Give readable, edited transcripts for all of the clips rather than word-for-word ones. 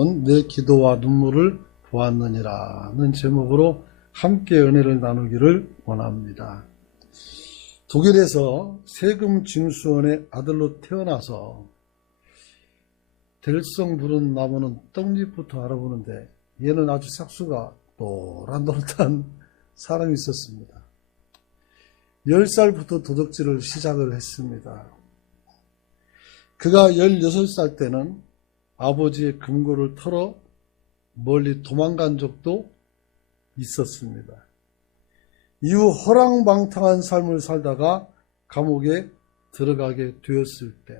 하나님은 내 기도와 눈물을 보았느니라는 제목으로 함께 은혜를 나누기를 원합니다. 독일에서 세금 징수원의 아들로 태어나서 될성 부른 나무는 떡잎부터 알아보는데 얘는 아주 삭수가 노릇노릇한 사람이 있었습니다. 10살부터 도둑질을 시작을 했습니다. 그가 16살 때는 아버지의 금고를 털어 멀리 도망간 적도 있었습니다. 이후 허랑방탕한 삶을 살다가 감옥에 들어가게 되었을 때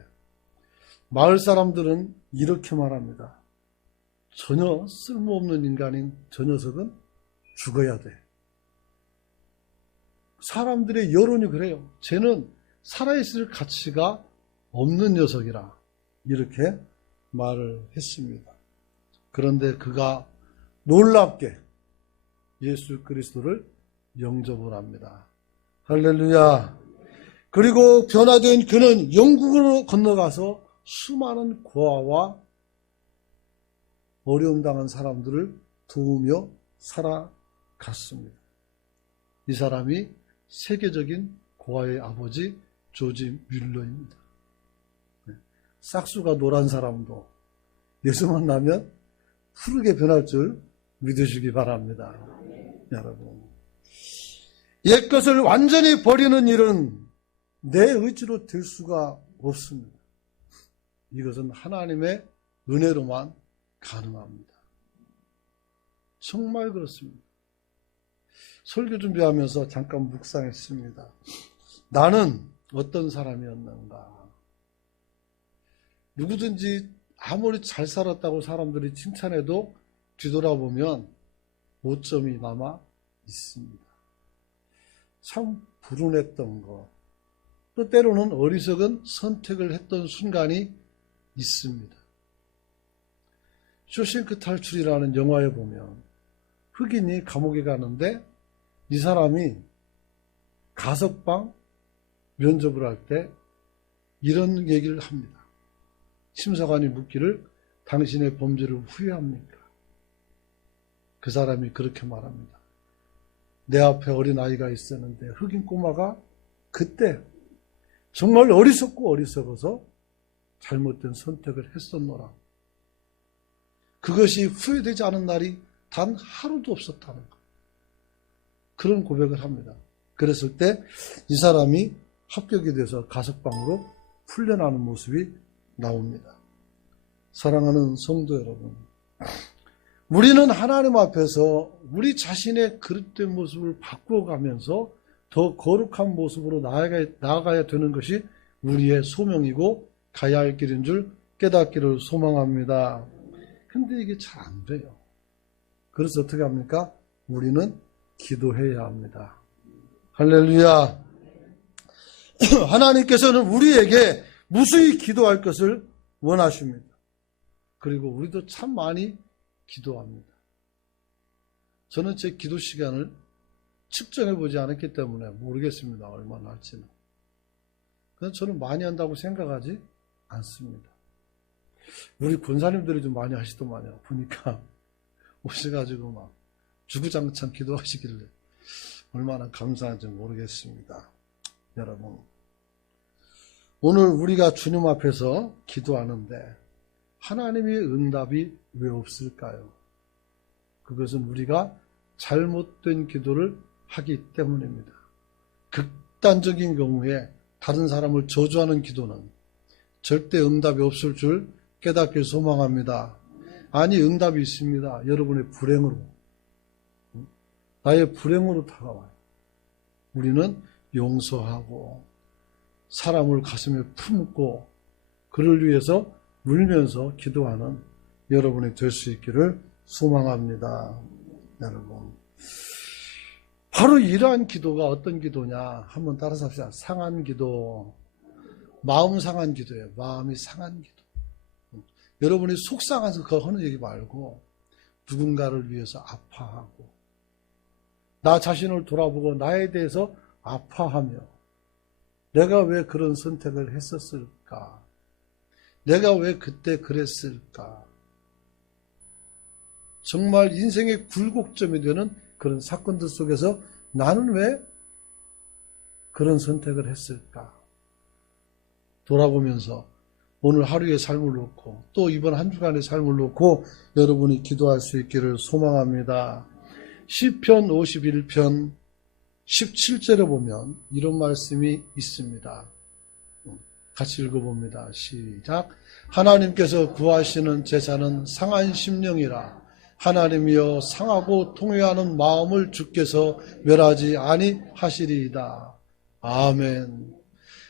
마을 사람들은 이렇게 말합니다. 전혀 쓸모없는 인간인 저 녀석은 죽어야 돼. 사람들의 여론이 그래요. 쟤는 살아있을 가치가 없는 녀석이라 이렇게 말을 했습니다. 그런데 그가 놀랍게 예수 그리스도를 영접을 합니다. 할렐루야. 그리고 변화된 그는 영국으로 건너가서 수많은 고아와 어려움 당한 사람들을 도우며 살아갔습니다. 이 사람이 세계적인 고아의 아버지 조지 뮬러입니다. 싹수가 노란 사람도 예수 만나면 푸르게 변할 줄 믿으시기 바랍니다. 여러분, 옛것을 완전히 버리는 일은 내 의지로 될 수가 없습니다. 이것은 하나님의 은혜로만 가능합니다. 정말 그렇습니다. 설교 준비하면서 잠깐 묵상했습니다. 나는 어떤 사람이었는가? 누구든지 아무리 잘 살았다고 사람들이 칭찬해도 뒤돌아보면 오점이 남아 있습니다. 참 불운했던 것, 또 때로는 어리석은 선택을 했던 순간이 있습니다. 쇼생크 탈출이라는 영화에 보면 흑인이 감옥에 가는데 이 사람이 가석방 면접을 할 때 이런 얘기를 합니다. 심사관이 묻기를 당신의 범죄를 후회합니까? 그 사람이 그렇게 말합니다. 내 앞에 어린아이가 있었는데 흑인 꼬마가 그때 정말 어리석고 어리석어서 잘못된 선택을 했었노라. 그것이 후회되지 않은 날이 단 하루도 없었다는 것. 그런 고백을 합니다. 그랬을 때 이 사람이 합격이 돼서 가석방으로 풀려나는 모습이 나옵니다. 사랑하는 성도 여러분, 우리는 하나님 앞에서 우리 자신의 그릇된 모습을 바꾸어가면서 더 거룩한 모습으로 나아가야 되는 것이 우리의 소명이고 가야 할 길인 줄 깨닫기를 소망합니다. 근데 이게 잘 안 돼요. 그래서 어떻게 합니까? 우리는 기도해야 합니다. 할렐루야. 하나님께서는 우리에게 무수히 기도할 것을 원하십니다. 그리고 우리도 참 많이 기도합니다. 저는 제 기도 시간을 측정해 보지 않았기 때문에 모르겠습니다. 얼마나 할지는. 그래서 저는 많이 한다고 생각하지 않습니다. 우리 권사님들이 좀 많이 하시더만요. 보니까 오셔가지고 막 주구장창 기도하시길래 얼마나 감사한지 모르겠습니다. 여러분, 오늘 우리가 주님 앞에서 기도하는데 하나님의 응답이 왜 없을까요? 그것은 우리가 잘못된 기도를 하기 때문입니다. 극단적인 경우에 다른 사람을 저주하는 기도는 절대 응답이 없을 줄 깨닫길 소망합니다. 아니, 응답이 있습니다. 여러분의 불행으로, 나의 불행으로 다가와요. 우리는 용서하고 사람을 가슴에 품고 그를 위해서 울면서 기도하는 여러분이 될 수 있기를 소망합니다. 여러분, 바로 이러한 기도가 어떤 기도냐 한번 따라서 합시다. 상한 기도, 마음 상한 기도예요. 마음이 상한 기도. 여러분이 속상해서 그거 하는 얘기 말고 누군가를 위해서 아파하고 나 자신을 돌아보고 나에 대해서 아파하며 내가 왜 그런 선택을 했었을까? 내가 왜 그때 그랬을까? 정말 인생의 굴곡점이 되는 그런 사건들 속에서 나는 왜 그런 선택을 했을까? 돌아보면서 오늘 하루의 삶을 놓고 또 이번 한 주간의 삶을 놓고 여러분이 기도할 수 있기를 소망합니다. 시편 51편 17절에 보면 이런 말씀이 있습니다. 같이 읽어봅니다. 시작. 하나님께서 구하시는 제사는 상한 심령이라. 하나님이여 상하고 통회하는 마음을 주께서 멸하지 아니하시리이다. 아멘.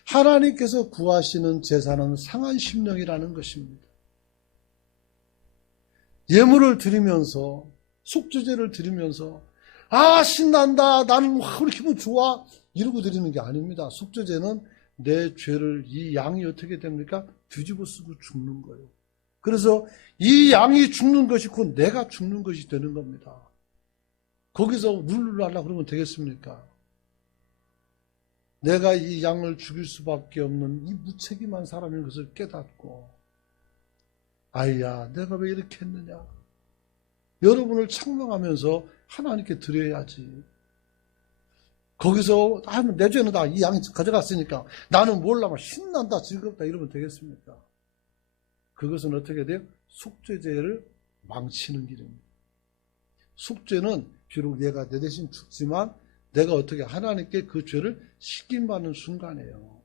하나님께서 구하시는 제사는 상한 심령이라는 것입니다. 예물을 드리면서 속죄제를 드리면서 신난다, 나는 우리 기분 좋아 이러고 드리는 게 아닙니다. 속죄제는 내 죄를 이 양이 어떻게 됩니까? 뒤집어 쓰고 죽는 거예요. 그래서 이 양이 죽는 것이 곧 내가 죽는 것이 되는 겁니다. 거기서 룰루루 하려고 그러면 되겠습니까? 내가 이 양을 죽일 수밖에 없는 이 무책임한 사람인 것을 깨닫고 아이야 내가 왜 이렇게 했느냐, 여러분을 책망하면서 하나님께 드려야지. 거기서 내 죄는 다 이 양이 가져갔으니까 나는 몰라 막 신난다 즐겁다 이러면 되겠습니까? 그것은 어떻게 돼요? 속죄제를 망치는 길입니다. 속죄는 비록 내가 내 대신 죽지만 내가 어떻게 하나님께 그 죄를 씻김받는 순간이에요.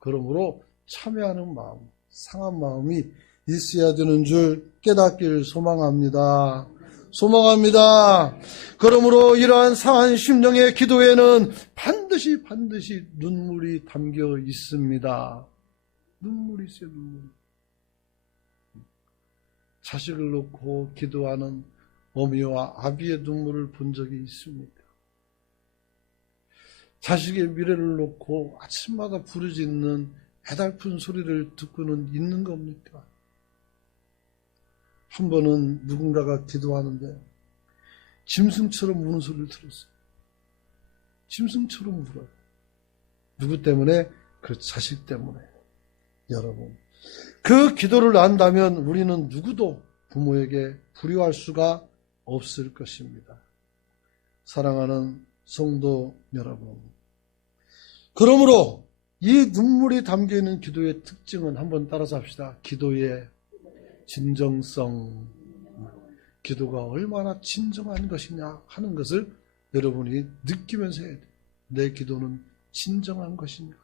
그러므로 참여하는 마음, 상한 마음이 있어야 되는 줄 깨닫기를 소망합니다. 소망합니다. 그러므로 이러한 상한 심령의 기도에는 반드시 눈물이 담겨 있습니다. 눈물이 있어요, 눈물이. 자식을 놓고 기도하는 어미와 아비의 눈물을 본 적이 있습니까? 자식의 미래를 놓고 아침마다 부르짖는 애달픈 소리를 듣고는 있는 겁니까? 한 번은 누군가가 기도하는데 짐승처럼 우는 소리를 들었어요. 짐승처럼 울어요. 누구 때문에? 그 자식 때문에. 여러분, 그 기도를 안다면 우리는 누구도 부모에게 불효할 수가 없을 것입니다. 사랑하는 성도 여러분, 그러므로 이 눈물이 담겨있는 기도의 특징은 한번 따라서 합시다. 기도의 진정성, 기도가 얼마나 진정한 것이냐 하는 것을 여러분이 느끼면서 해야 돼요. 내 기도는 진정한 것인가?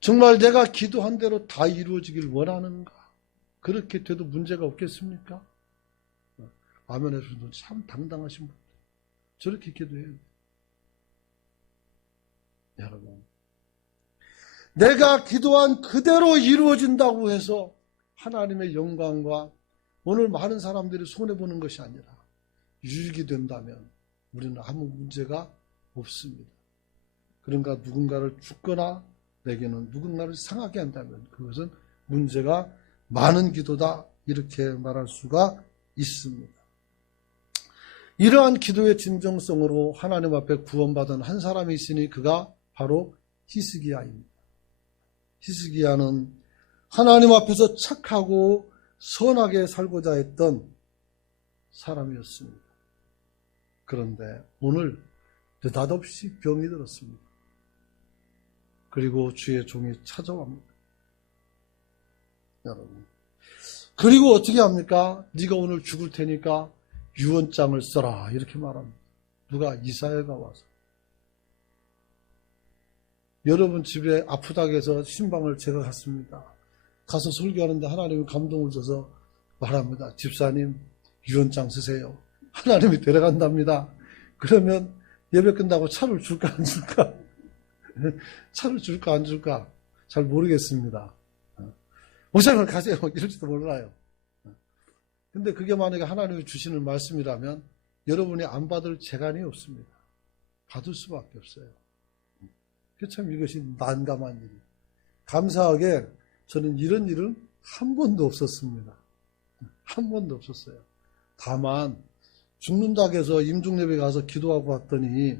정말 내가 기도한 대로 다 이루어지길 원하는가? 그렇게 돼도 문제가 없겠습니까? 아멘 해주신 분 참 당당하신 분들, 저렇게 기도해야 돼요. 여러분, 내가 기도한 그대로 이루어진다고 해서 하나님의 영광과 오늘 많은 사람들이 손해보는 것이 아니라 유익이 된다면 우리는 아무 문제가 없습니다. 그러니까 누군가를 죽거나 내게는 누군가를 상하게 한다면 그것은 문제가 많은 기도다, 이렇게 말할 수가 있습니다. 이러한 기도의 진정성으로 하나님 앞에 구원받은 한 사람이 있으니 그가 바로 히스기야입니다. 히스기야는 하나님 앞에서 착하고 선하게 살고자 했던 사람이었습니다. 그런데 오늘 느닷없이 병이 들었습니다. 그리고 주의 종이 찾아옵니다. 여러분, 그리고 어떻게 합니까? 네가 오늘 죽을 테니까 유언장을 써라, 이렇게 말합니다. 누가? 이사야가 와서. 여러분 집에 아프다고 해서 신방을 제가 갔습니다. 가서 설교하는데 하나님이 감동을 줘서 말합니다. 집사님 유언장 쓰세요. 하나님이 데려간답니다. 그러면 예배 끝나고 차를 줄까 안 줄까? 차를 줄까 안 줄까? 잘 모르겠습니다. 목사님을 가세요, 이럴지도 몰라요. 근데 그게 만약에 하나님이 주시는 말씀이라면 여러분이 안 받을 재간이 없습니다. 받을 수밖에 없어요. 참 이것이 난감한 일이에요. 감사하게 저는 이런 일은 한 번도 없었습니다. 한 번도 없었어요. 다만 죽는다고 해서 임종례배 가서 기도하고 왔더니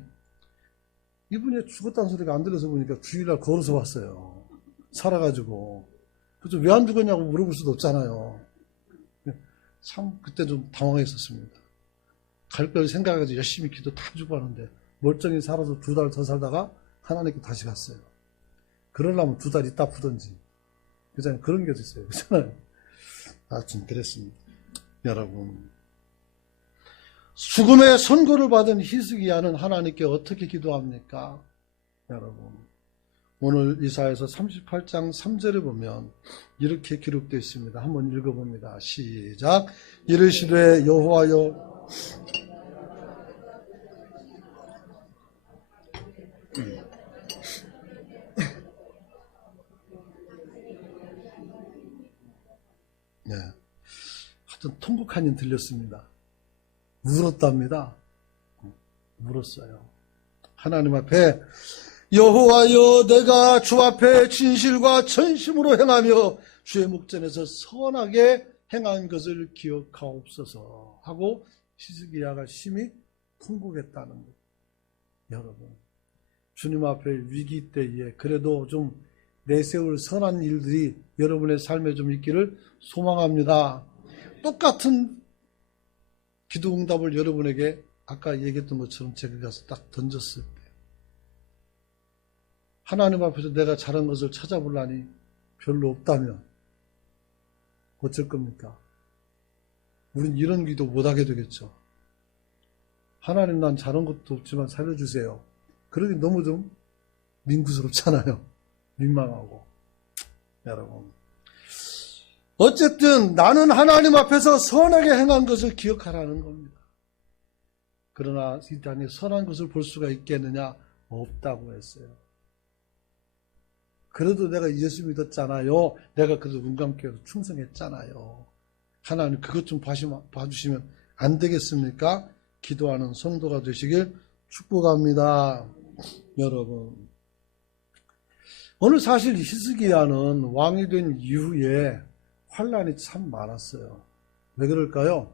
이분이 죽었다는 소리가 안 들려서 보니까 주일날 걸어서 왔어요. 살아가지고. 그래서 왜 안 죽었냐고 물어볼 수도 없잖아요. 참 그때 좀 당황했었습니다. 갈 걸 생각해서 열심히 기도 다 주고 하는데 멀쩡히 살아서 2달 더 살다가 하나님께 다시 갔어요. 그러려면 2달 있다 푸던지. 그잖아요. 그런 게 있어요. 그렇잖아요. 하여튼 그랬습니다. 여러분, 죽음의 선고를 받은 히스기야는 하나님께 어떻게 기도합니까? 여러분, 오늘 이사야서 38장 3절에 보면 이렇게 기록되어 있습니다. 한번 읽어봅니다. 시작. 이르시되 여호와여 네. 하여튼 통곡하니 들렸습니다. 울었답니다. 울었어요. 하나님 앞에 여호와여 내가 주 앞에 진실과 전심으로 행하며 주의 목전에서 선하게 행한 것을 기억하옵소서 하고 히스기야가 심히 통곡했다는 것. 여러분, 주님 앞에 위기 때에 그래도 좀 내세울 선한 일들이 여러분의 삶에 좀 있기를 소망합니다. 똑같은 기도 응답을 여러분에게 아까 얘기했던 것처럼 제가 가서 딱 던졌을 때 하나님 앞에서 내가 잘한 것을 찾아보려니 별로 없다면 어쩔 겁니까? 우린 이런 기도 못하게 되겠죠. 하나님 난 잘한 것도 없지만 살려주세요. 그러기 너무 좀 민구스럽잖아요. 민망하고. 여러분, 어쨌든 나는 하나님 앞에서 선하게 행한 것을 기억하라는 겁니다. 그러나 이 땅에 선한 것을 볼 수가 있겠느냐? 없다고 했어요. 그래도 내가 예수 믿었잖아요. 내가 그래도 문감교회로 충성했잖아요. 하나님 그것 좀 봐주시면 안 되겠습니까? 기도하는 성도가 되시길 축복합니다. 여러분, 오늘 사실 히스기야는 왕이 된 이후에 환란이 참 많았어요. 왜 그럴까요?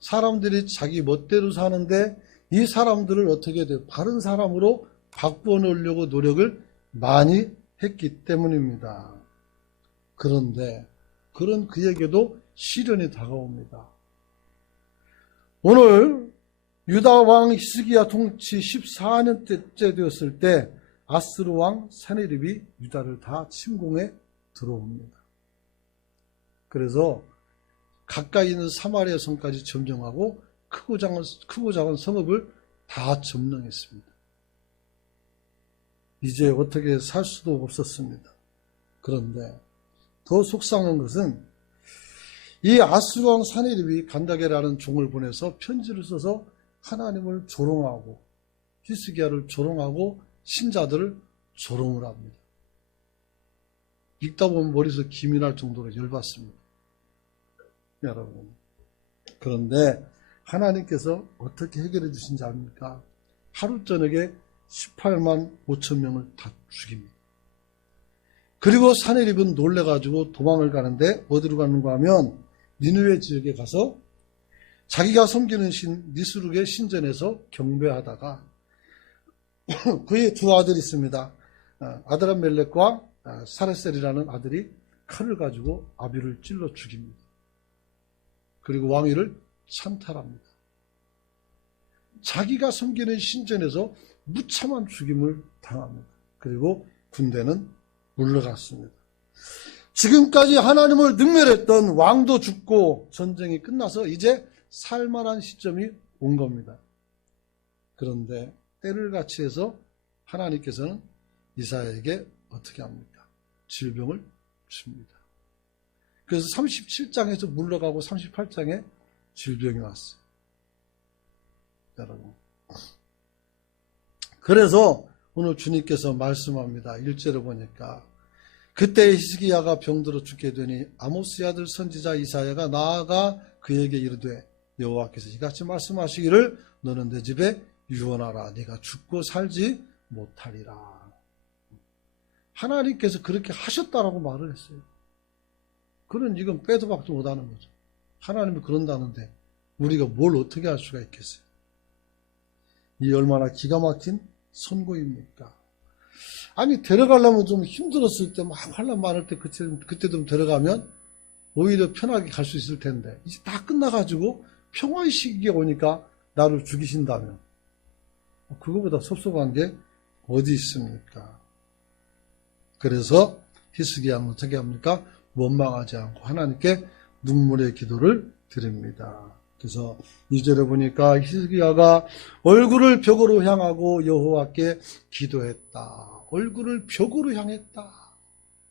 사람들이 자기 멋대로 사는데 이 사람들을 어떻게 돼요? 바른 사람으로 바꾸어 놓으려고 노력을 많이 했기 때문입니다. 그런데 그런 그에게도 시련이 다가옵니다. 오늘 유다 왕 히스기야 통치 14년째 되었을 때 아스르 왕 사네립이 유다를 다 침공해 들어옵니다. 그래서 가까이 있는 사마리아 성까지 점령하고 크고 작은 성읍을 다 점령했습니다. 이제 어떻게 살 수도 없었습니다. 그런데 더 속상한 것은 이 아스르 왕 사네립이 간다게라는 종을 보내서 편지를 써서 하나님을 조롱하고 히스기야를 조롱하고 신자들을 조롱을 합니다. 읽다 보면 머리에서 김이 날 정도로 열받습니다. 여러분, 그런데 하나님께서 어떻게 해결해 주신지 압니까? 하루 저녁에 18만 5천 명을 다 죽입니다. 그리고 사네립은 놀래가지고 도망을 가는데 어디로 가는가 하면 니느웨 지역에 가서 자기가 섬기는 신 니스룩의 신전에서 경배하다가 그의 두 아들이 있습니다. 아드람멜렉과 사레셀이라는 아들이 칼을 가지고 아비를 찔러 죽입니다. 그리고 왕위를 찬탈합니다. 자기가 섬기는 신전에서 무참한 죽임을 당합니다. 그리고 군대는 물러갔습니다. 지금까지 하나님을 능멸했던 왕도 죽고 전쟁이 끝나서 이제 살만한 시점이 온 겁니다. 그런데 때를 같이 해서 하나님께서는 이사야에게 어떻게 합니까? 질병을 줍니다. 그래서 37장에서 물러가고 38장에 질병이 왔어요. 여러분, 그래서 오늘 주님께서 말씀합니다. 1절에 보니까 그때 히스기야가 병들어 죽게 되니 아모스의 아들 선지자 이사야가 나아가 그에게 이르되 여호와께서 이같이 말씀하시기를 너는 내 집에 유언하라. 네가 죽고 살지 못하리라. 하나님께서 그렇게 하셨다라고 말을 했어요. 그런 이건 빼도 박도 못하는 거죠. 하나님이 그런다는데 우리가 뭘 어떻게 할 수가 있겠어요? 이 얼마나 기가 막힌 선고입니까? 아니 데려가려면 좀 힘들었을 때 막 환란 많을 때 그때 좀 데려가면 오히려 편하게 갈 수 있을 텐데 이제 다 끝나가지고 평화의 시기가 오니까 나를 죽이신다면 그거보다 섭섭한 게 어디 있습니까? 그래서 히스기야는 어떻게 합니까? 원망하지 않고 하나님께 눈물의 기도를 드립니다. 그래서 2절에 보니까 히스기야가 얼굴을 벽으로 향하고 여호와께 기도했다. 얼굴을 벽으로 향했다.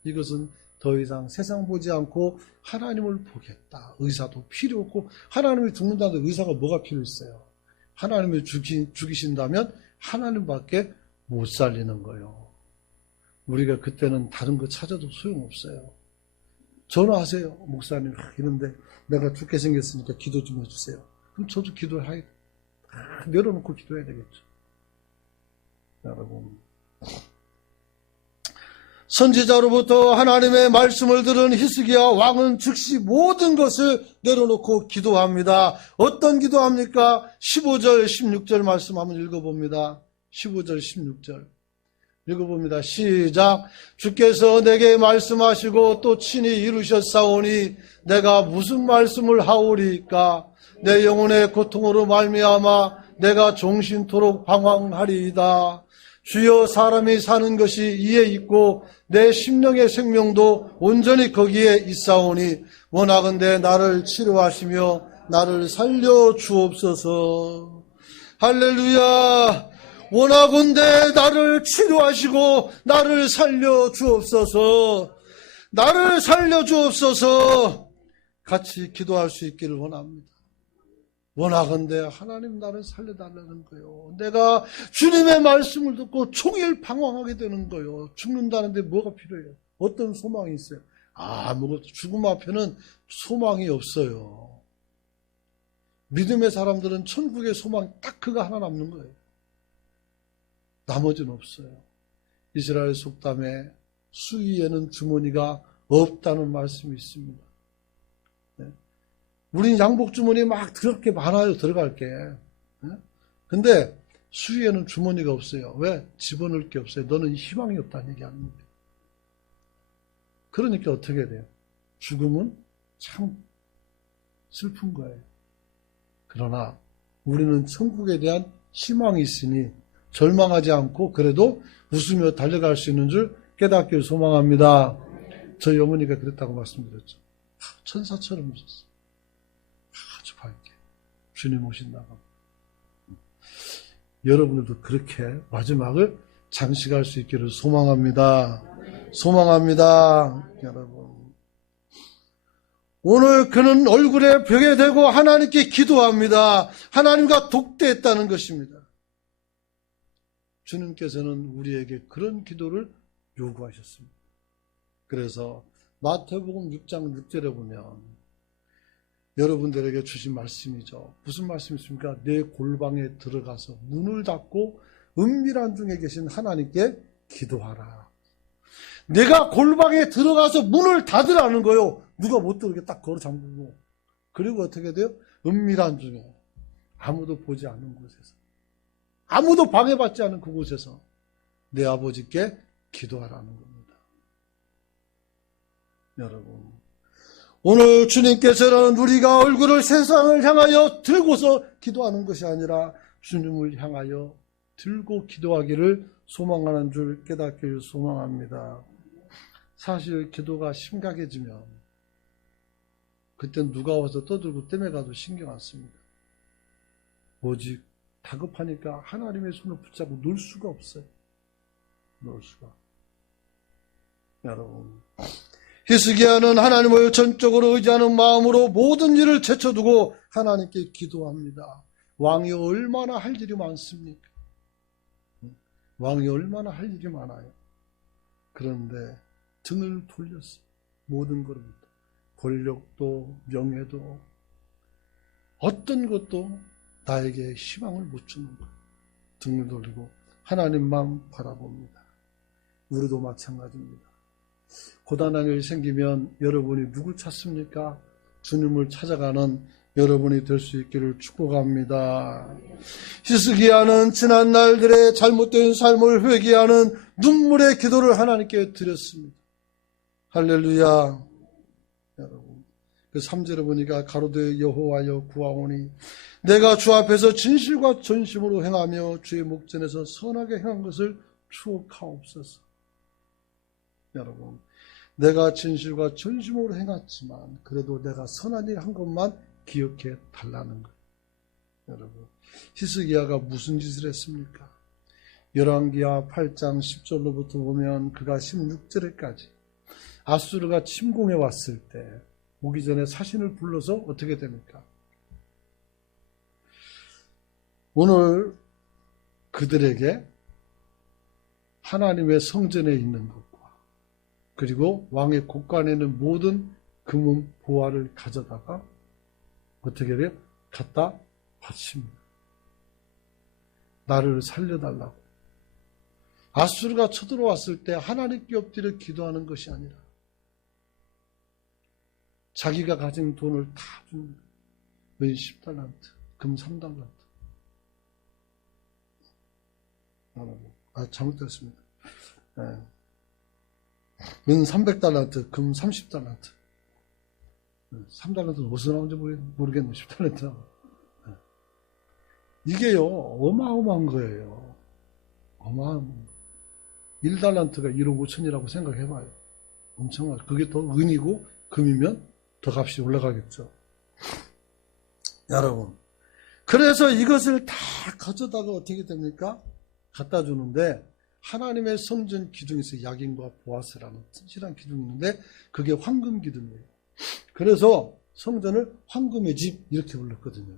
이것은 더 이상 세상 보지 않고 하나님을 보겠다. 의사도 필요 없고 하나님이 죽는다는데 의사가 뭐가 필요 있어요? 하나님이 죽이신다면 하나님밖에 못 살리는 거예요. 우리가 그때는 다른 거 찾아도 소용없어요. 전화하세요. 목사님 이런데 내가 죽게 생겼으니까 기도 좀 해주세요. 그럼 저도 기도를 하게 내려놓고 기도해야 되겠죠. 여러분, 선지자로부터 하나님의 말씀을 들은 히스기야 왕은 즉시 모든 것을 내려놓고 기도합니다. 어떤 기도합니까? 15절 16절 말씀 한번 읽어봅니다. 15절 16절 읽어봅니다. 시작. 주께서 내게 말씀하시고 또 친히 이루셨사오니 내가 무슨 말씀을 하오리까? 내 영혼의 고통으로 말미암아 내가 종신토록 방황하리이다. 주여, 사람이 사는 것이 이에 있고 내 심령의 생명도 온전히 거기에 있사오니 원하건대 나를 치료하시며 나를 살려 주옵소서. 할렐루야. 원하건대 나를 치료하시고 나를 살려 주옵소서. 나를 살려 주옵소서. 같이 기도할 수 있기를 원합니다. 원하건대 하나님 나를 살려달라는 거예요. 내가 주님의 말씀을 듣고 종일 방황하게 되는 거예요. 죽는다는데 뭐가 필요해요? 어떤 소망이 있어요? 아무것도. 죽음 앞에는 소망이 없어요. 믿음의 사람들은 천국의 소망 딱 그거 하나 남는 거예요. 나머지는 없어요. 이스라엘 속담에 수위에는 주머니가 없다는 말씀이 있습니다. 우린 양복 주머니 막 그렇게 많아요. 들어갈 게. 근데 수위에는 주머니가 없어요. 왜? 집어넣을 게 없어요. 너는 희망이 없다는 얘기 아닙니다. 그러니까 어떻게 돼요? 죽음은 참 슬픈 거예요. 그러나 우리는 천국에 대한 희망이 있으니 절망하지 않고 그래도 웃으며 달려갈 수 있는 줄 깨닫기를 소망합니다. 저희 어머니가 그랬다고 말씀드렸죠. 천사처럼 웃었어요. 아주 밝게 주님 오신다고. 여러분들도 그렇게 마지막을 장식할 수 있기를 소망합니다. 소망합니다. 여러분, 오늘 그는 얼굴에 벽에 대고 하나님께 기도합니다. 하나님과 독대했다는 것입니다. 주님께서는 우리에게 그런 기도를 요구하셨습니다. 그래서 마태복음 6장 6절에 보면 여러분들에게 주신 말씀이죠. 무슨 말씀이십니까? 내 골방에 들어가서 문을 닫고 은밀한 중에 계신 하나님께 기도하라. 내가 골방에 들어가서 문을 닫으라는 거예요. 누가 못 들어오게 딱 걸어 잠그고. 그리고 어떻게 돼요? 은밀한 중에 아무도 보지 않는 곳에서, 아무도 방해받지 않은 그곳에서 내 아버지께 기도하라는 겁니다. 여러분, 오늘 주님께서는 우리가 얼굴을 세상을 향하여 들고서 기도하는 것이 아니라 주님을 향하여 들고 기도하기를 소망하는 줄 깨닫기를 소망합니다. 사실 기도가 심각해지면 그때 누가 와서 떠들고 떼매가도 신경 안 씁니다. 오직 다급하니까 하나님의 손을 붙잡고 놀 수가 없어요. 놀 수가. 여러분, 히스기야는 하나님을 전적으로 의지하는 마음으로 모든 일을 제쳐두고 하나님께 기도합니다. 왕이 얼마나 할 일이 많습니까? 왕이 얼마나 할 일이 많아요. 그런데 등을 돌렸어요. 모든 것부터. 권력도 명예도 어떤 것도 나에게 희망을 못 주는 거예요. 등을 돌리고 하나님만 바라봅니다. 우리도 마찬가지입니다. 고단한 일이 생기면 여러분이 누굴 찾습니까? 주님을 찾아가는 여러분이 될 수 있기를 축복합니다. 히스기야는 지난 날들의 잘못된 삶을 회개하는 눈물의 기도를 하나님께 드렸습니다. 할렐루야. 여러분, 그 3절에 보니까 가로되 여호와여 구하오니 내가 주 앞에서 진실과 전심으로 행하며 주의 목전에서 선하게 행한 것을 추억하옵소서. 여러분, 내가 진실과 전심으로 행했지만 그래도 내가 선한 일 한 것만 기억해 달라는 거예요. 여러분, 히스기야가 무슨 짓을 했습니까? 열왕기하 8장 10절로부터 보면 그가 16절에까지 아수르가 침공해 왔을 때 오기 전에 사신을 불러서 어떻게 됩니까? 오늘 그들에게 하나님의 성전에 있는 것과 그리고 왕의 곳간에 있는 모든 금은 보화를 가져다가 어떻게 돼요? 갖다 바칩니다. 나를 살려달라고. 아수르가 쳐들어왔을 때 하나님께 엎드려 기도하는 것이 아니라 자기가 가진 돈을 다 줍니다. 은 10달란트, 금 3달란트. 잘못됐습니다. 네. 은 300달란트, 금 30달란트. 3달란트는 어디서 나온지 모르겠네. 10달란트. 네. 이게요, 어마어마한 거예요. 어마어마한 거. 1달란트가 1억 5천이라고 생각해봐요. 엄청나요. 그게 더 은이고 금이면 더 값이 올라가겠죠. 여러분, 그래서 이것을 다 가져다가 어떻게 됩니까? 갖다 주는데 하나님의 성전 기둥에서 야긴과 보아스라는 튼실한 기둥이 있는데 그게 황금 기둥이에요. 그래서 성전을 황금의 집 이렇게 불렀거든요.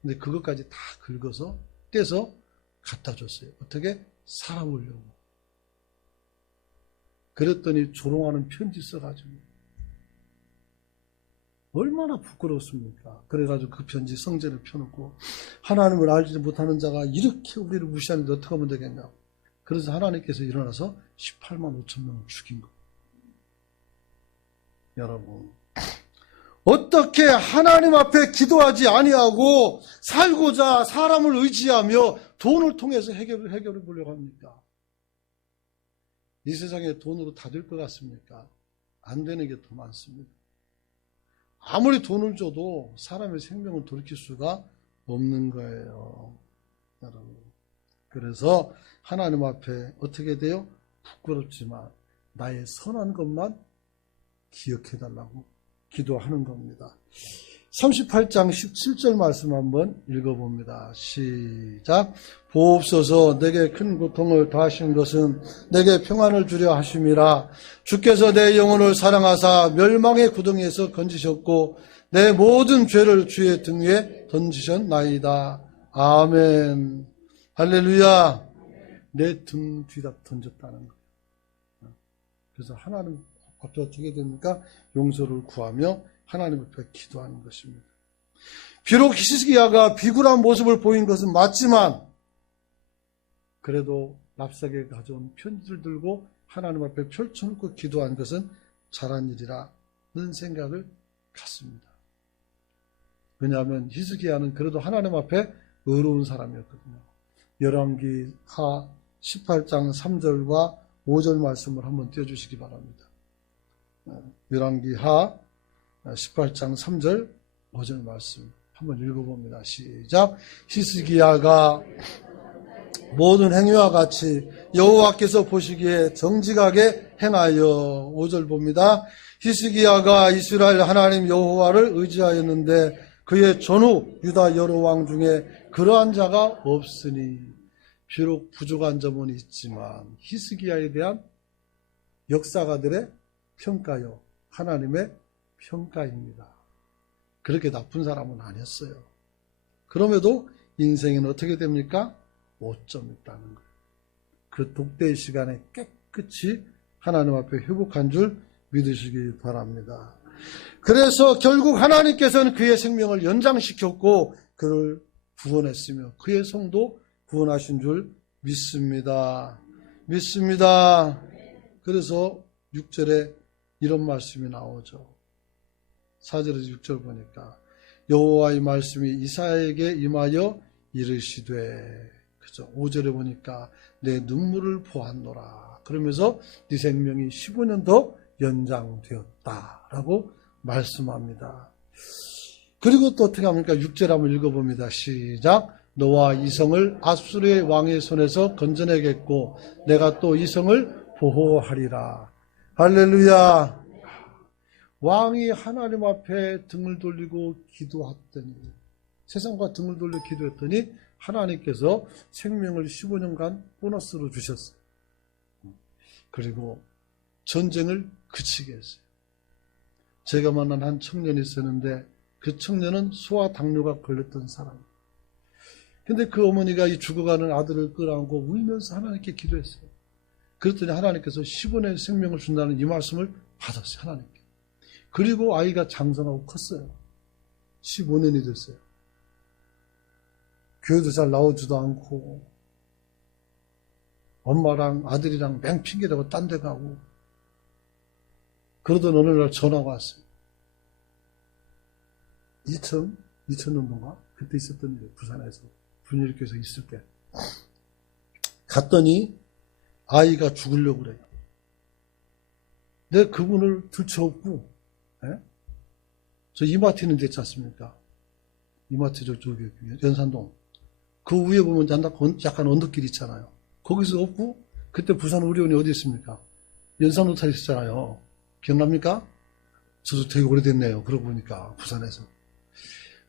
근데 그것까지 다 긁어서 떼서 갖다 줬어요. 어떻게? 살아보려고. 그랬더니 조롱하는 편지 써가지고 얼마나 부끄럽습니까? 그래가지고 그 편지 성전에 펴놓고 하나님을 알지 못하는 자가 이렇게 우리를 무시하는데 어떻게 하면 되겠냐고. 그래서 하나님께서 일어나서 18만 5천 명을 죽인 거예요. 여러분, 어떻게 하나님 앞에 기도하지 아니하고 살고자 사람을 의지하며 돈을 통해서 해결을 보려고 합니까? 이 세상에 돈으로 다 될 것 같습니까? 안 되는 게 더 많습니다. 아무리 돈을 줘도 사람의 생명을 돌이킬 수가 없는 거예요. 여러분. 그래서 하나님 앞에 어떻게 돼요? 부끄럽지만 나의 선한 것만 기억해달라고 기도하는 겁니다. 38장 17절 말씀 한번 읽어봅니다. 시작. 보옵소서 내게 큰 고통을 다하신 것은 내게 평안을 주려 하심이라. 주께서 내 영혼을 사랑하사 멸망의 구덩이에서 건지셨고 내 모든 죄를 주의 등 위에 던지셨나이다. 아멘. 할렐루야. 내 등 뒤다 던졌다는 거예요. 그래서 하나님 앞에 어떻게 됩니까? 용서를 구하며 하나님 앞에 기도하는 것입니다. 비록 히스기야가 비굴한 모습을 보인 것은 맞지만 그래도 납작에 가져온 편지를 들고 하나님 앞에 펼쳐놓고 기도한 것은 잘한 일이라는 생각을 갖습니다. 왜냐하면 히스기야는 그래도 하나님 앞에 의로운 사람이었거든요. 열왕기 하 18장 3절과 5절 말씀을 한번 띄워주시기 바랍니다. 열왕기 하 18장 3절 5절 말씀 한번 읽어봅니다. 시작. 히스기야가 모든 행위와 같이 여호와께서 보시기에 정직하게 행하여 5절 봅니다. 히스기야가 이스라엘 하나님 여호와를 의지하였는데 그의 전후 유다 여러 왕 중에 그러한 자가 없으니 비록 부족한 점은 있지만 히스기야에 대한 역사가들의 평가요 하나님의 평가입니다. 그렇게 나쁜 사람은 아니었어요. 그럼에도 인생에는 어떻게 됩니까? 5점 있다는 거예요. 그 독대의 시간에 깨끗이 하나님 앞에 회복한 줄 믿으시기 바랍니다. 그래서 결국 하나님께서는 그의 생명을 연장시켰고 그를 구원했으며 그의 성도 구원하신 줄 믿습니다. 믿습니다. 그래서 6절에 이런 말씀이 나오죠. 4절에서 6절 보니까 여호와의 말씀이 이사야에게 임하여 이르시되, 그죠? 5절에 보니까 내 눈물을 보았노라. 그러면서 네 생명이 15년 더 연장되었다라고 말씀합니다. 그리고 또 어떻게 합니까? 6절 한번 읽어봅니다. 시작. 너와 이성을 앗수르의 왕의 손에서 건져내겠고 내가 또 이성을 보호하리라. 할렐루야. 왕이 하나님 앞에 등을 돌리고 기도했더니, 세상과 등을 돌려 기도했더니 하나님께서 생명을 15년간 보너스로 주셨어요. 그리고 전쟁을 그치게 했어요. 제가 만난 한 청년이 있었는데 그 청년은 소아 당뇨가 걸렸던 사람이에요. 근데 그 어머니가 이 죽어가는 아들을 끌어안고 울면서 하나님께 기도했어요. 그랬더니 하나님께서 15년의 생명을 준다는 이 말씀을 받았어요. 하나님께. 그리고 아이가 장성하고 컸어요. 15년이 됐어요. 교회도 잘 나오지도 않고 엄마랑 아들이랑 맹핑계대고 딴 데 가고 그러던 어느 날 전화가 왔어요. 2000년도인가? 그때 있었던 일이에요. 부산에서 분일교에서 있을 때 갔더니 아이가 죽으려고 그래요. 내가 그분을 들쳐업고 저 이마트 있는 데 있지 않습니까? 이마트 저쪽에 연산동 그 위에 보면 약간 언덕길 있잖아요. 거기서 없고 그때 부산 의료원이 어디 있습니까? 연산호텔 있었잖아요. 기억납니까? 저도 되게 오래됐네요. 그러고 보니까 부산에서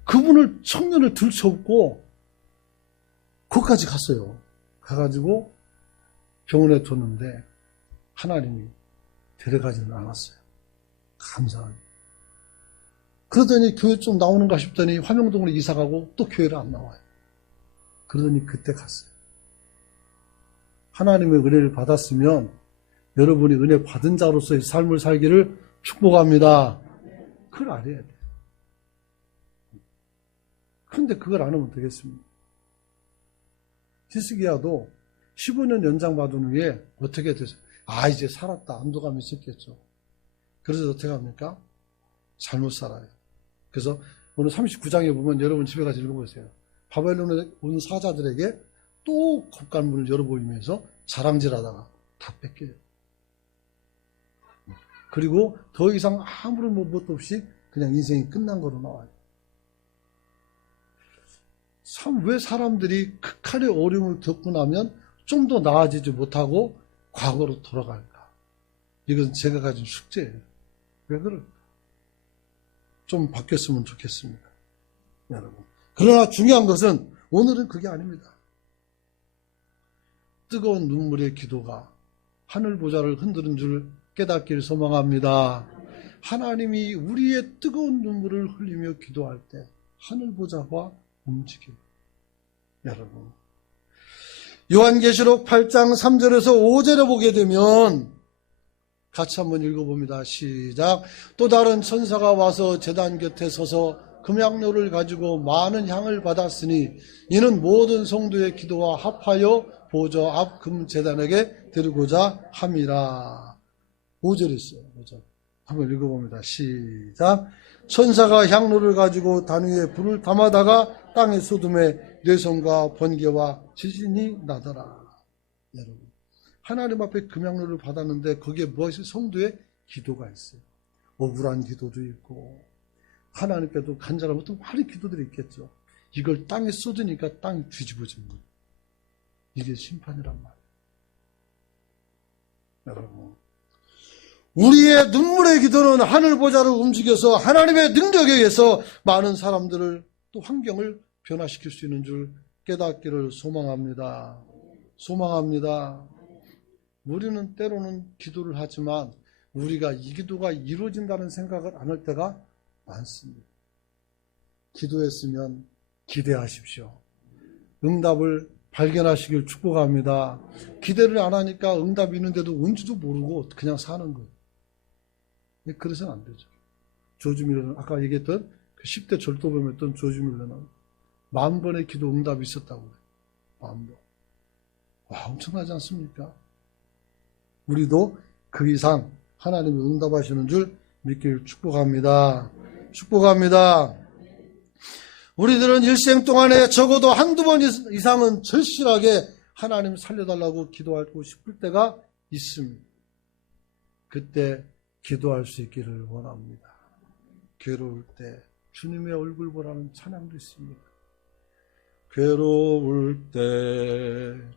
그분을 청년을 들쳐업고 거기까지 갔어요. 가가지고 병원에 뒀는데 하나님이 데려가지는 않았어요. 감사하게. 그러더니 교회 좀 나오는가 싶더니 화명동으로 이사가고 또 교회를 안 나와요. 그러더니 그때 갔어요. 하나님의 은혜를 받았으면 여러분이 은혜 받은 자로서의 삶을 살기를 축복합니다. 그걸 알아야 돼요. 그런데 그걸 안 하면 되겠습니까? 히스기야도 15년 연장받은 후에 어떻게 됐어요? 이제 살았다. 안도감이 있었겠죠. 그래서 어떻게 합니까? 잘못 살아요. 그래서 오늘 39장에 보면 여러분 집에 가서 읽어보세요. 바벨론에 온 사자들에게 또 겉간문을 열어보이면서 자랑질하다가 다 뺏겨요. 그리고 더 이상 아무런 무엇도 없이 그냥 인생이 끝난 거로 나와요. 참 왜 사람들이 극한의 어려움을 겪고 나면 좀 더 나아지지 못하고 과거로 돌아갈까? 이건 제가 가진 숙제예요. 왜 그럴까? 좀 바뀌었으면 좋겠습니다. 여러분. 그러나 중요한 것은 오늘은 그게 아닙니다. 뜨거운 눈물의 기도가 하늘 보좌를 흔드는 줄 깨닫기를 소망합니다. 하나님이 우리의 뜨거운 눈물을 흘리며 기도할 때 하늘 보좌가 움직여요. 여러분. 요한계시록 8장 3절에서 5절에 보게 되면 같이 한번 읽어봅니다. 시작. 또 다른 천사가 와서 제단 곁에 서서 금양로를 가지고 많은 향을 받았으니 이는 모든 성도의 기도와 합하여 보좌 앞 금제단에게 드리고자 함이라. 5절 있어요. 5절. 한번 읽어봅니다. 시작. 천사가 향로를 가지고 단 위에 불을 담아다가 땅에 쏟음에 뇌성과 번개와 지진이 나더라. 여러분, 하나님 앞에 금양로를 받았는데 거기에 무엇이 성도의 기도가 있어요. 억울한 기도도 있고 하나님께도 간절한 어떤 많은 기도들이 있겠죠. 이걸 땅에 쏟으니까 땅이 뒤집어진 거예요. 이게 심판이란 말이에요. 여러분, 우리의 눈물의 기도는 하늘 보좌를 움직여서 하나님의 능력에 의해서 많은 사람들을 또 환경을 변화시킬 수 있는 줄 깨닫기를 소망합니다. 소망합니다. 우리는 때로는 기도를 하지만 우리가 이 기도가 이루어진다는 생각을 안 할 때가 많습니다. 기도했으면 기대하십시오. 응답을 발견하시길 축복합니다. 기대를 안 하니까 응답이 있는데도 뭔지도 모르고 그냥 사는 거예요. 그래서는 안 되죠. 조지 밀러는 아까 얘기했던 그 10대 절도범이었던 조지 밀러는 10,000번의 기도 응답이 있었다고 해요. 10,000번. 와, 엄청나지 않습니까? 우리도 그 이상 하나님이 응답하시는 줄 믿기를 축복합니다. 축복합니다. 우리들은 일생 동안에 적어도 한두 번 이상은 절실하게 하나님 살려달라고 기도하고 싶을 때가 있습니다. 그때 기도할 수 있기를 원합니다. 괴로울 때 주님의 얼굴 보라는 찬양도 있습니다. 괴로울 때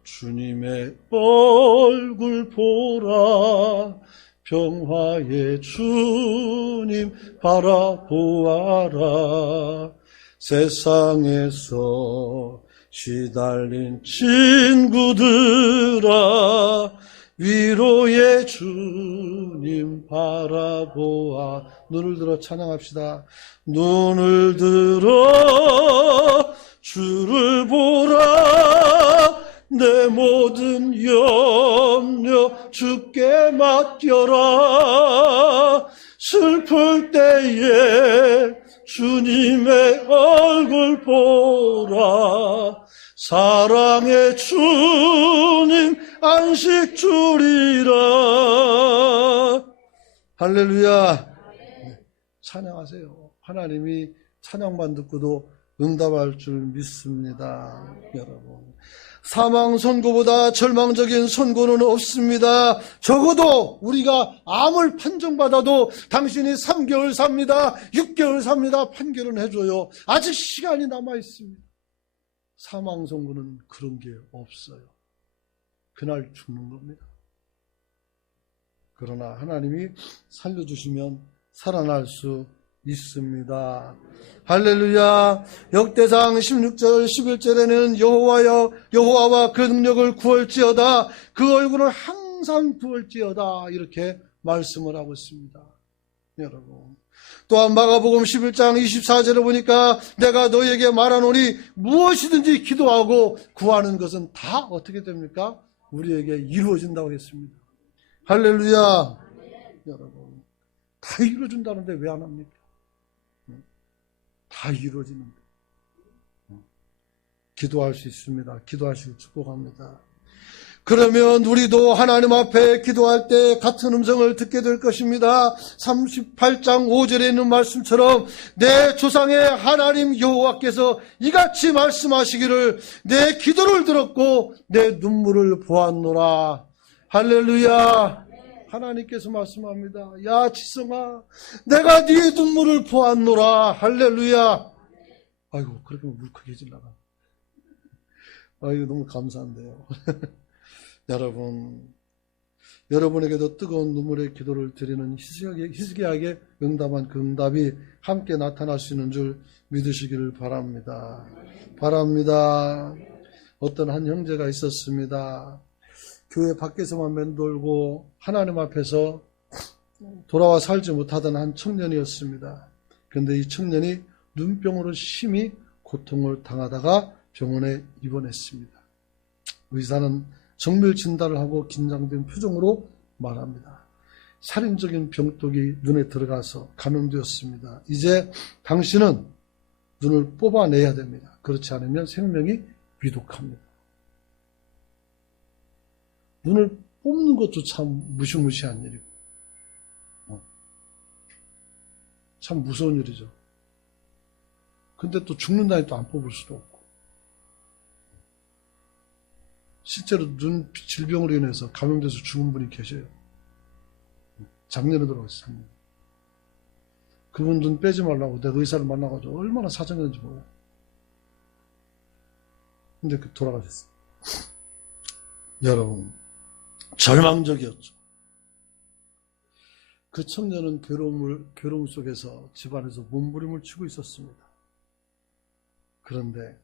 주님의 얼굴 보라, 평화의 주님 바라보아라. 세상에서 시달린 친구들아, 위로의 주님 바라보아. 눈을 들어 찬양합시다. 눈을 들어 주를 보라, 내 모든 염려 주께 맡겨라. 슬플 때에 주님의 얼굴 보라, 사랑의 주님 안식 주리라. 할렐루야. 찬양하세요. 하나님이 찬양만 듣고도 응답할 줄 믿습니다. 여러분, 사망 선고보다 절망적인 선고는 없습니다. 적어도 우리가 암을 판정받아도 당신이 3개월 삽니다, 6개월 삽니다 판결은 해줘요. 아직 시간이 남아있습니다. 사망 선고는 그런 게 없어요. 그날 죽는 겁니다. 그러나 하나님이 살려주시면 살아날 수 있습니다. 할렐루야. 역대상 16절 11절에는 여호와와 그 능력을 구할지어다, 그 얼굴을 항상 구할지어다, 이렇게 말씀을 하고 있습니다. 여러분, 또한 마가복음 11장 24절에 보니까 내가 너희에게 말하노니 무엇이든지 기도하고 구하는 것은 다 어떻게 됩니까? 우리에게 이루어진다고 했습니다. 할렐루야. 여러분, 다 이루어진다는데 왜 안 합니까? 다 이루어지는데. 기도할 수 있습니다. 기도하시길 축복합니다. 그러면 우리도 하나님 앞에 기도할 때 같은 음성을 듣게 될 것입니다. 38장 5절에 있는 말씀처럼 내 조상의 하나님 여호와께서 이같이 말씀하시기를 내 기도를 들었고 내 눈물을 보았노라. 할렐루야. 하나님께서 말씀합니다. 야 지성아, 내가 네 눈물을 보았노라. 할렐루야. 아이고, 그렇게 울컥해지려나. 아이고, 너무 감사한데요. 여러분에게도 뜨거운 눈물의 기도를 드리는 희스기야에게 응답한 그 응답이 함께 나타날 수 있는 줄 믿으시기를 바랍니다. 어떤 한 형제가 있었습니다. 교회 밖에서만 맴돌고 하나님 앞에서 돌아와 살지 못하던 한 청년이었습니다. 그런데 이 청년이 눈병으로 심히 고통을 당하다가 병원에 입원했습니다. 의사는 정밀 진단을 하고 긴장된 표정으로 말합니다. 살인적인 병독이 눈에 들어가서 감염되었습니다. 이제 당신은 눈을 뽑아내야 됩니다. 그렇지 않으면 생명이 위독합니다. 눈을 뽑는 것도 참 무시무시한 일이고 참 무서운 일이죠. 근데 또 죽는다니 또 안 뽑을 수도 없고, 실제로 눈 질병으로 인해서 감염돼서 죽은 분이 계셔요. 작년에 들어갔어요. 그분 눈 빼지 말라고 내가 의사를 만나가지고 얼마나 사정했는지 몰라요. 근데 돌아가셨어요. 여러분, 절망적이었죠. 그 청년은 괴로움 속에서 집안에서 몸부림을 치고 있었습니다. 그런데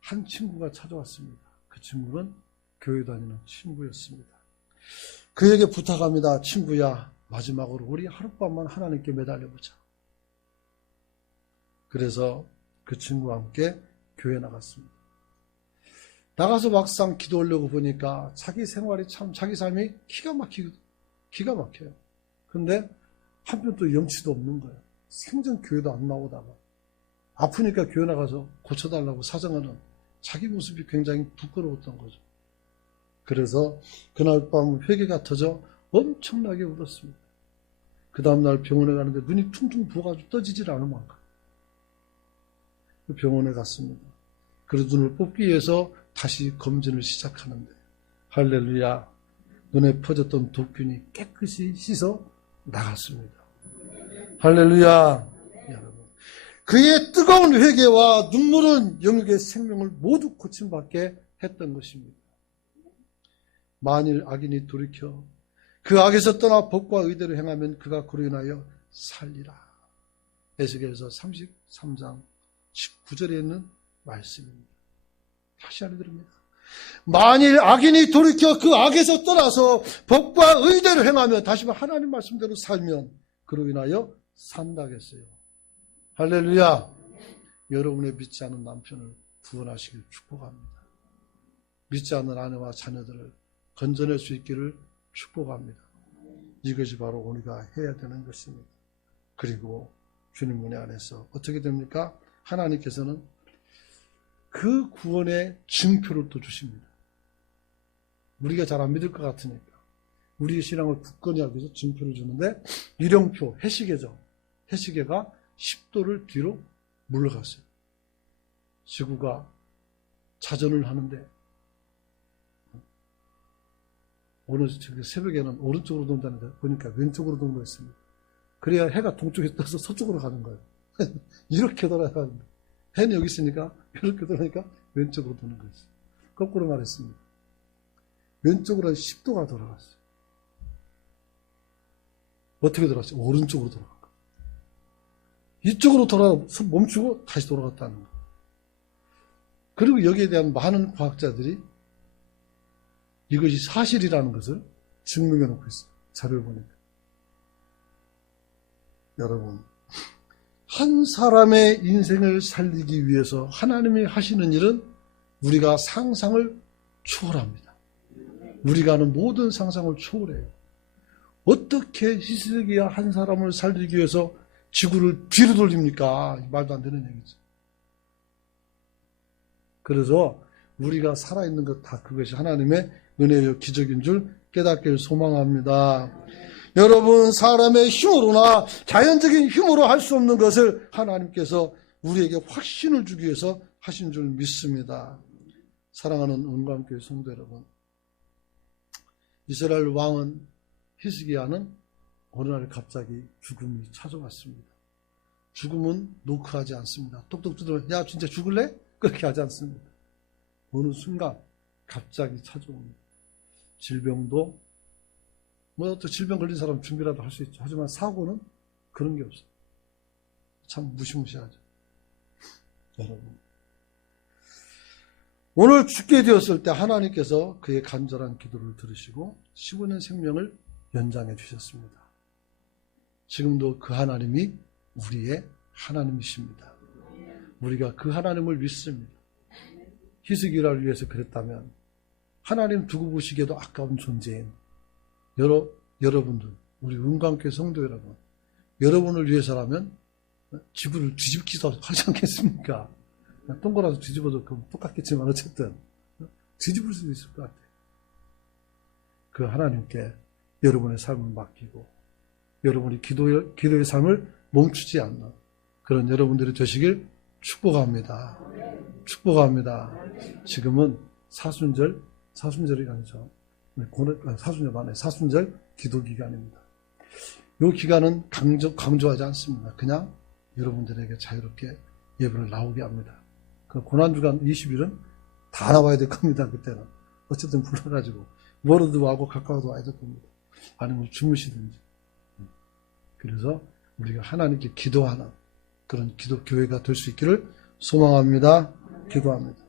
한 친구가 찾아왔습니다. 그 친구는 교회 다니는 친구였습니다. 그에게 부탁합니다. 친구야, 마지막으로 우리 하룻밤만 하나님께 매달려보자. 그래서 그 친구와 함께 교회 나갔습니다. 나가서 막상 기도하려고 보니까 자기 생활이 참, 자기 삶이 기가 막혀요. 근데 한편 또 염치도 없는 거예요. 생전 교회도 안 나오다가 아프니까 교회 나가서 고쳐달라고 사정하는 자기 모습이 굉장히 부끄러웠던 거죠. 그래서 그날 밤 회개가 터져 엄청나게 울었습니다. 그 다음날 병원에 가는데 눈이 퉁퉁 부어가지고 떠지질 않을 만큼 병원에 갔습니다. 그래서 눈을 뽑기 위해서 다시 검진을 시작하는데 할렐루야, 눈에 퍼졌던 독균이 깨끗이 씻어 나갔습니다. 할렐루야. 여러분, 그의 뜨거운 회개와 눈물은 영육의 생명을 모두 고침받게 했던 것입니다. 만일 악인이 돌이켜 그 악에서 떠나 법과 의대로 행하면 그가 그로 인하여 살리라. 에스겔서 33장 19절에 있는 말씀입니다. 다시 알려드립니다. 만일 악인이 돌이켜 그 악에서 떠나서 법과 의대로 행하면, 다시 말해 하나님 말씀대로 살면 그로 인하여 산다겠어요. 할렐루야. 여러분의 믿지 않는 남편을 구원하시길 축복합니다. 믿지 않는 아내와 자녀들을 건져낼 수 있기를 축복합니다. 이것이 바로 우리가 해야 되는 것입니다. 그리고 주님 은혜 안에서 어떻게 됩니까? 하나님께서는 그 구원의 증표를 또 주십니다. 우리가 잘 안 믿을 것 같으니까 우리의 신앙을 굳건히 하기 위해서 증표를 주는데, 일용표, 해시계죠. 해시계가 10도를 뒤로 물러갔어요. 지구가 자전을 하는데 오늘 새벽에는 오른쪽으로 돈다는데 보니까 왼쪽으로 도는 거였습니다. 그래야 해가 동쪽에 떠서 서쪽으로 가는 거예요. 이렇게 돌아야 하는데 해는 여기 있으니까 이렇게 돌아니까 왼쪽으로 도는 거였어요. 거꾸로 말했습니다. 왼쪽으로 10도가 돌아갔어요. 어떻게 돌아갔어요? 오른쪽으로 돌아간 거예요. 이쪽으로 돌아서 멈추고 다시 돌아갔다는 거예요. 그리고 여기에 대한 많은 과학자들이 이것이 사실이라는 것을 증명해 놓고 있어요. 자료를 보니까. 여러분, 한 사람의 인생을 살리기 위해서 하나님이 하시는 일은 우리가 상상을 초월합니다. 우리가 하는 모든 상상을 초월해요. 어떻게 히스기야 한 사람을 살리기 위해서 지구를 뒤로 돌립니까? 말도 안 되는 얘기죠. 그래서 우리가 살아있는 것 다 그것이 하나님의 은혜요 기적인 줄 깨닫기를 소망합니다. 여러분, 사람의 힘으로나 자연적인 힘으로 할 수 없는 것을 하나님께서 우리에게 확신을 주기 위해서 하신 줄 믿습니다. 사랑하는 은광교회 성도 여러분, 이스라엘 왕은 히스기야는 어느 날 갑자기 죽음이 찾아왔습니다. 죽음은 노크하지 않습니다. 똑똑 두드려, 야 진짜 죽을래? 그렇게 하지 않습니다. 어느 순간 갑자기 찾아옵니다. 질병도 또 질병 걸린 사람 준비라도 할 수 있죠. 하지만 사고는 그런 게 없어요. 참 무시무시하죠. 여러분, 오늘 죽게 되었을 때 하나님께서 그의 간절한 기도를 들으시고 15년 생명을 연장해 주셨습니다. 지금도 그 하나님이 우리의 하나님이십니다. 우리가 그 하나님을 믿습니다. 히스기야를 위해서 그랬다면 하나님 두고 보시기에도 아까운 존재인 여러분들, 우리 은광교회 성도 여러분, 여러분을 위해서라면 지구를 뒤집기도 하지 않겠습니까? 동그라서 뒤집어도 똑같겠지만 어쨌든 뒤집을 수도 있을 것 같아요. 그 하나님께 여러분의 삶을 맡기고 여러분이 기도의 삶을 멈추지 않는 그런 여러분들이 되시길 축복합니다. 축복합니다. 지금은 사순절이 아니죠. 사순절 만에 사순절 기도 기간입니다. 이 기간은 강조하지 않습니다. 그냥 여러분들에게 자유롭게 예배를 나오게 합니다. 그 고난주간 20일은 다 나와야 될 겁니다. 그때는 어쨌든 불러가지고 멀어도 와고 가까워도 와야 될 겁니다. 아니면 주무시든지. 그래서 우리가 하나님께 기도하는 그런 기도 교회가 될 수 있기를 소망합니다. 기도합니다.